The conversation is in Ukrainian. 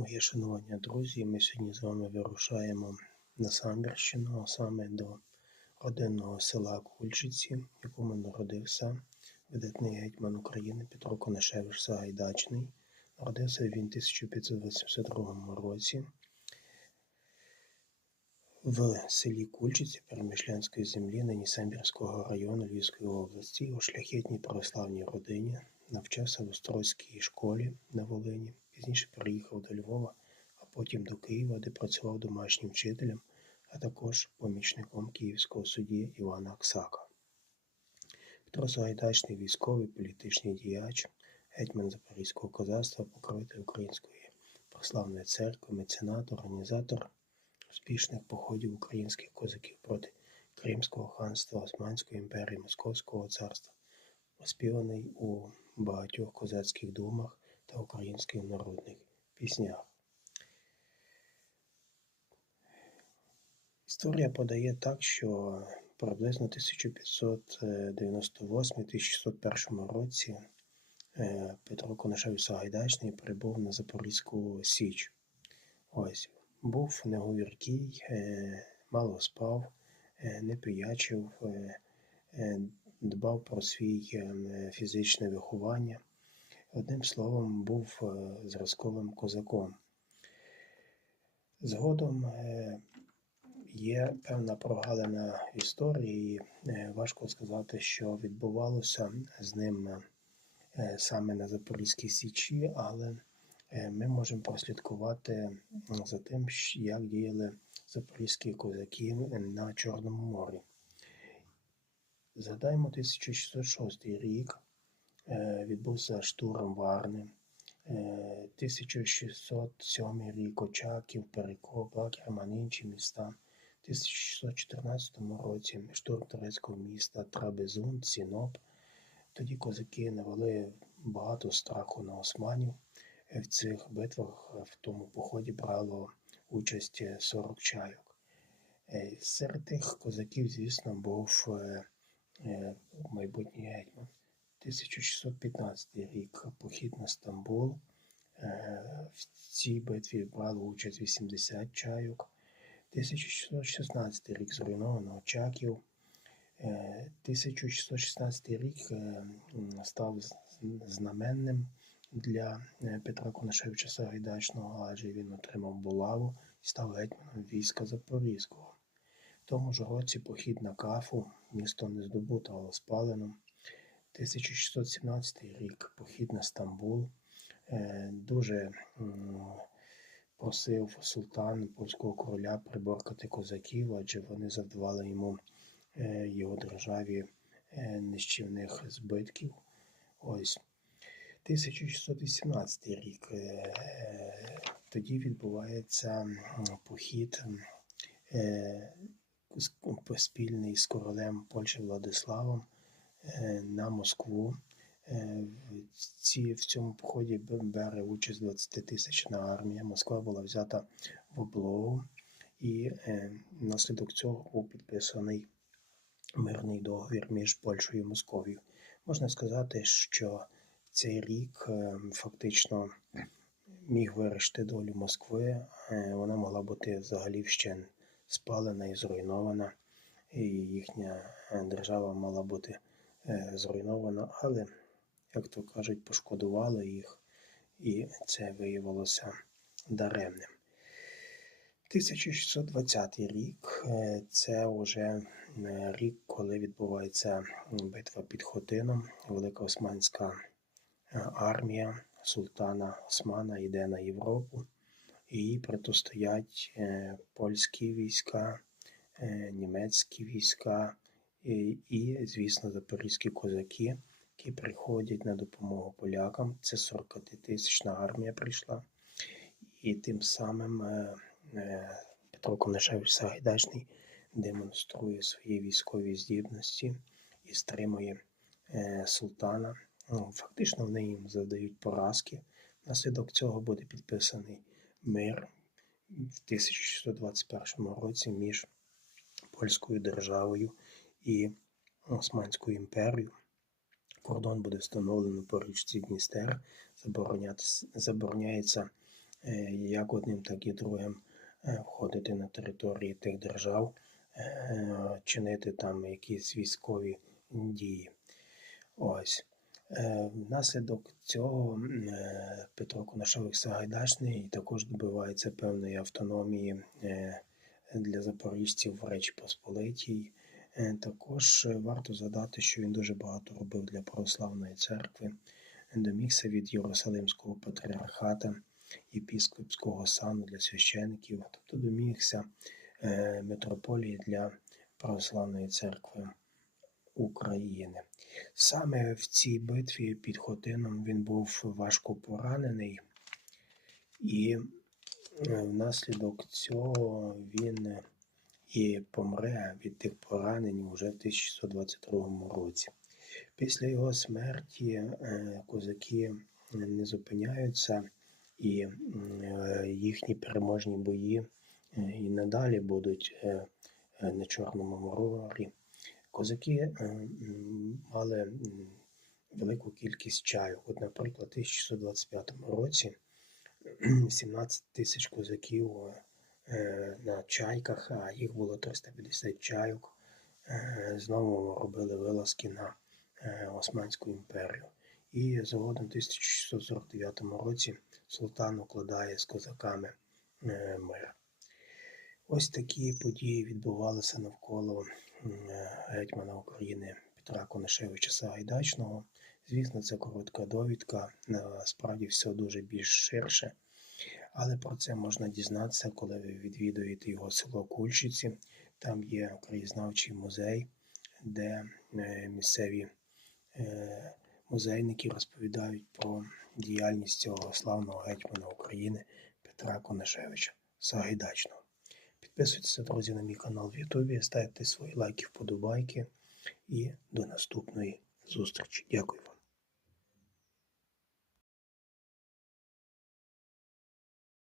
Моє шанування, друзі, ми сьогодні з вами вирушаємо на Самбірщину, а саме до родинного села Кульчиці, в якому народився видатний гетьман України Петро Конашевич Сагайдачний. Народився він в 1582 році в селі Кульчиці Перемишлянської землі, нині Самбірського району Львівської області, у шляхетній православній родині, навчався в Острозькій школі на Волині. Пізніше переїхав до Львова, а потім до Києва, де працював домашнім вчителем, а також помічником київського судді Івана Аксака. Петро Сагайдачний військовий, політичний діяч, гетьман Запорізького козацтва, покровитель Української православної церкви, меценат, організатор успішних походів українських козаків проти Кримського ханства, Османської імперії, Московського царства, оспіваний у багатьох козацьких думах та українських народних піснях. Історія подає так, що приблизно 1598-1601 році е, Петро Конашевич Сагайдачний прибув на Запорізьку Січ. Ось був неговіркий, е, мало спав, е, не пиячив, дбав про свій фізичне виховання. Одним словом, був зразковим козаком. Згодом є певна прогалина історії, важко сказати, що відбувалося з ним саме на Запорізькій Січі, але ми можемо прослідкувати за тим, як діяли запорізькі козаки на Чорному морі. Згадаємо 1606 рік. Відбувся штурм Варни. 1607 рік Очаків, Перекоп, Акерман, інші міста. В 1614 році штурм турецького міста Трабезун, Сіноп. Тоді козаки навели багато страху на османів. В цих битвах в тому поході брало участь 40 чайок. Серед тих козаків, звісно, був майбутній гетьман. 1615 рік похід на Стамбул. В цій битві брало участь 80 чайок. 1616 рік зруйновано Очаків. 1616 рік став знаменним для Петра Конашевича Сагайдачного, адже він отримав булаву і став гетьманом війська Запорізького. В тому ж році похід на Кафу, місто не здобуто, але спалено. 1617 рік похід на Стамбул. Дуже просив султан польського короля приборкати козаків, адже вони завдавали йому його державі нищівних збитків. Ось 1618 рік. Тоді відбувається похід спільний з королем Польщі Владиславом на Москву. Ці, В цьому поході бере участь 20-тисячна армія. Москва була взята в облогу, і внаслідок цього був підписаний мирний договір між Польщею і Московією. Можна сказати, що цей рік фактично міг вирішити долю Москви. Вона могла бути взагалі ще спалена і зруйнована, і їхня держава мала бути зруйнована, але, як то кажуть, пошкодували їх, і це виявилося даремним. 1620 рік це вже рік, коли відбувається битва під Хотином, Велика Османська армія султана Османа йде на Європу, і їй протистоять польські війська, німецькі війська і, звісно, запорізькі козаки, які приходять на допомогу полякам. Це 40-тисячна армія прийшла. І тим самим Петро Конашевич Сагайдачний демонструє свої військові здібності і стримує султана. Ну, фактично вони їм завдають поразки. Наслідок цього буде підписаний мир в 1621 році між Польською державою і Османською імперією. Кордон буде встановлено по річці Дністер, забороняється е, як одним, так і другим е, входити на території тих держав, е, чинити там якісь військові дії. Ось. Внаслідок цього Петро Конашевич Сагайдачний також добивається певної автономії для запоріжців в Речі Посполитій. Е, Також е, варто згадати, що він дуже багато робив для православної церкви, домігся від Єрусалимського патріархата, єпіскопського сану для священиків, тобто домігся е, митрополії для православної церкви України. Саме в цій битві під Хотином він був важко поранений, і внаслідок цього він і помре від тих поранень уже в 1622 році. Після його смерті е, козаки не зупиняються, і е, їхні переможні бої е, і надалі будуть е, е, на Чорному морі. Козаки е, мали велику кількість чайок. От, наприклад, у 1625 році 17 тисяч козаків е, на чайках, а їх було 350 чайок. Е, Знову робили вилазки на е, Османську імперію. І згодом в 1649 році султан укладає з козаками е, мир. Ось такі події відбувалися навколо е, гетьмана України Петра Конашевича Сагайдачного. Звісно, це коротка довідка, насправді все дуже більш ширше. Але про це можна дізнатися, коли ви відвідуєте його село Кульчиці. Там є краєзнавчий музей, де е, місцеві е, музейники розповідають про діяльність цього славного гетьмана України Петра Конашевича Сагайдачного. Підписуйтеся, друзі, на мій канал в Ютубі, ставте свої лайки, вподобайки і до наступної зустрічі. Дякую вам.